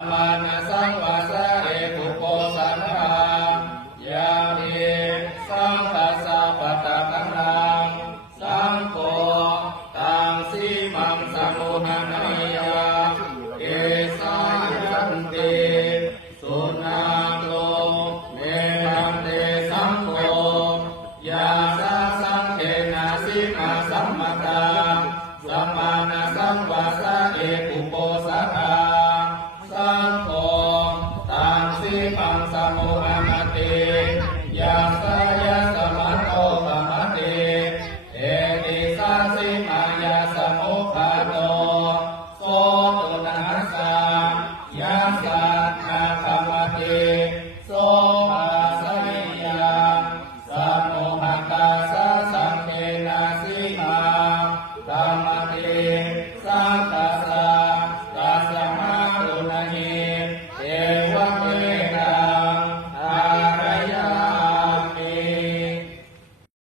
มานะสังวาสะเอกุโกสันทังยามิสังฆาสะปะตะกังนังสังโฆตังสีมังสมุหะนัยยะเอสายันติสุนาโตเมตังเตสังโฆยาสะสังเขนะสิมาสัมมตาสัมมานะสังวาสะเอกุโกสันทังสังโฆตังสีมังสมุหะนัตติยาสายะสมัตโตปะมะติเอติสาสิมายาสมุปปาโตโสตุนัสสะยาสา